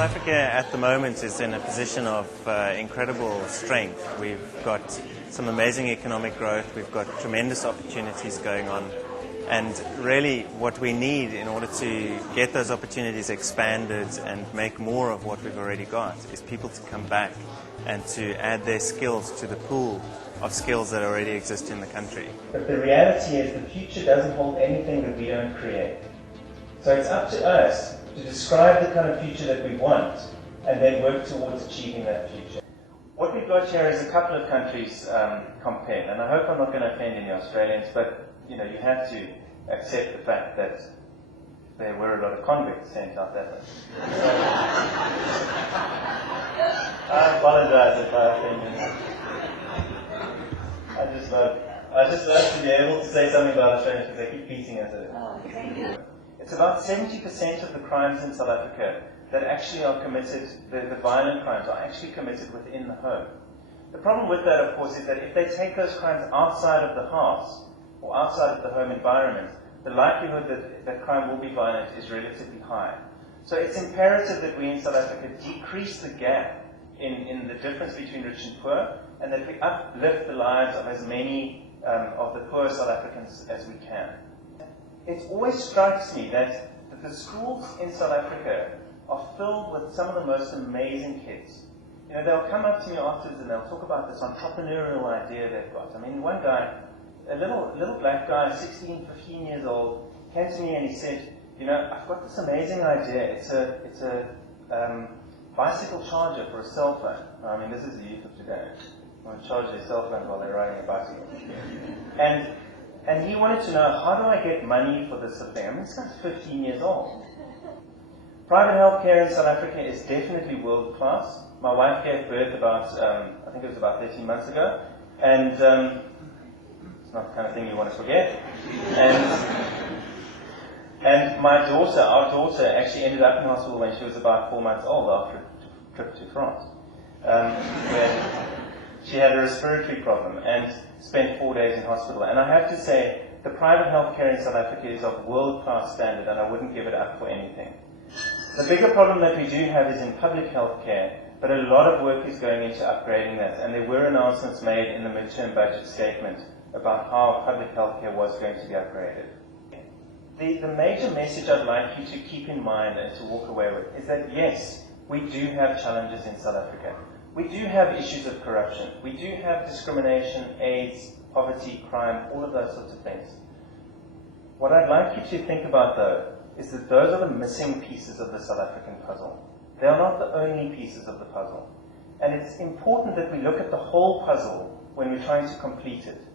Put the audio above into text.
South Africa at the moment is in a position of incredible strength. We've got some amazing economic growth, we've got tremendous opportunities going on, and really what we need in order to get those opportunities expanded and make more of what we've already got is people to come back and to add their skills to the pool of skills that already exist in the country. But the reality is the future doesn't hold anything that we don't create. So it's up to us to describe the kind of future that we want and then work towards achieving that future. What we've got here is a couple of countries compared, and I hope I'm not going to offend any Australians, but you have to accept the fact that there were a lot of convicts sent out that way. I apologize if I offend you. I just love to be able to say something about Australians because they keep beating us at it. Oh, thank you. It's about 70% of the crimes in South Africa that actually are committed, the violent crimes are actually committed within the home. The problem with that, of course, is that if they take those crimes outside of the house or outside of the home environment, the likelihood that crime will be violent is relatively high. So it's imperative that we in South Africa decrease the gap in the difference between rich and poor, and that we uplift the lives of as many of the poor South Africans as we can. It always strikes me that the schools in South Africa are filled with some of the most amazing kids. They'll come up to me afterwards and they'll talk about this entrepreneurial idea they've got. I mean, one guy, a little black guy, 16, 15 years old, came to me and he said, I've got this amazing idea. It's a bicycle charger for a cell phone. I mean, this is the youth of today. They want to charge their cell phones while they're riding a bicycle. And he wanted to know, how do I get money for this thing? I mean, this guy's 15 years old. Private healthcare in South Africa is definitely world class. My wife gave birth I think it was about 13 months ago. And it's not the kind of thing you want to forget. And our daughter actually ended up in hospital when she was about 4 months old after a trip to France. Where she had a respiratory problem and spent 4 days in hospital. And I have to say, the private healthcare in South Africa is of world-class standard, and I wouldn't give it up for anything. The bigger problem that we do have is in public healthcare, but a lot of work is going into upgrading that. And there were announcements made in the midterm budget statement about how public healthcare was going to be upgraded. The major message I'd like you to keep in mind and to walk away with is that yes, we do have challenges in South Africa. We do have issues of corruption. We do have discrimination, AIDS, poverty, crime, all of those sorts of things. What I'd like you to think about, though, is that those are the missing pieces of the South African puzzle. They are not the only pieces of the puzzle. And it's important that we look at the whole puzzle when we're trying to complete it.